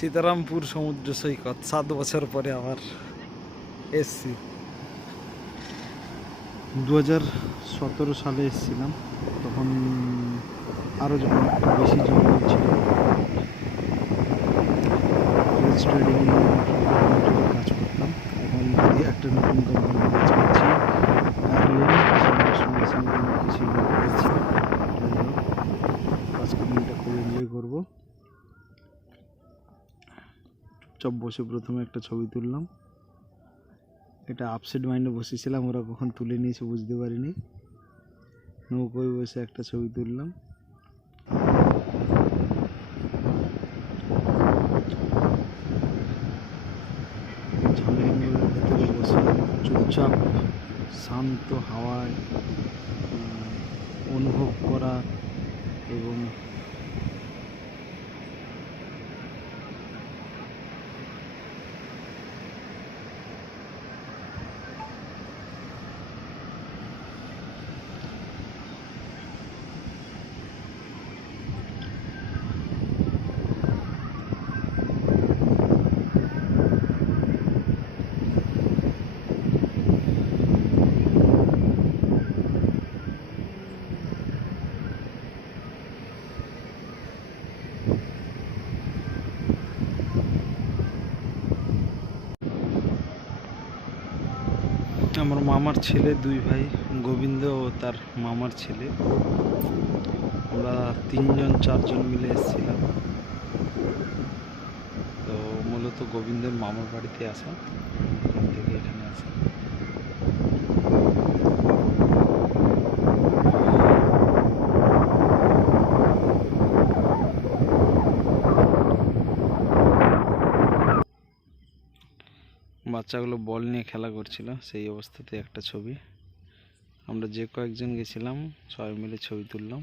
সীতারামপুর সমুদ্র সৈকত 7 বছর পরে আবার এসছি। 2017 সালে এসেছিলাম, তখন আরও যখন একটু বেশি জঙ্গল ছিল। ট্রেডিং কাজ করতাম, এখন একটা নতুন কোম্পানিতে কাজ করছি। কিছু কাজকর্মটা খুব এনজয় করবো। চুপচাপ বসে প্রথমে একটা ছবি তুললাম। এটা আপসেট মাইন্ডে বসেছিলাম, ওরা কখন তুলে নিয়েছে বুঝতে পারিনি। নৌকোয় বসে একটা ছবি তুললাম। জঙ্গলের ভেতরে বসে চুপচাপ শান্ত হাওয়ায় অনুভব করা এবং আমার মামার ছেলে, 2 ভাই, গোবিন্দ ও তার মামার ছেলে। আমরা 3-4 জন মিলে এসেছিলাম। তো মূলত গোবিন্দের মামার বাড়িতে আসা, ওখান থেকে এখানে আসা। বাচ্চাগুলো বল নিয়ে খেলা করছিল, সেই অবস্থাতে একটা ছবি। আমরা যে কয়েকজন গেছিলাম সবাই মিলে ছবি তুললাম।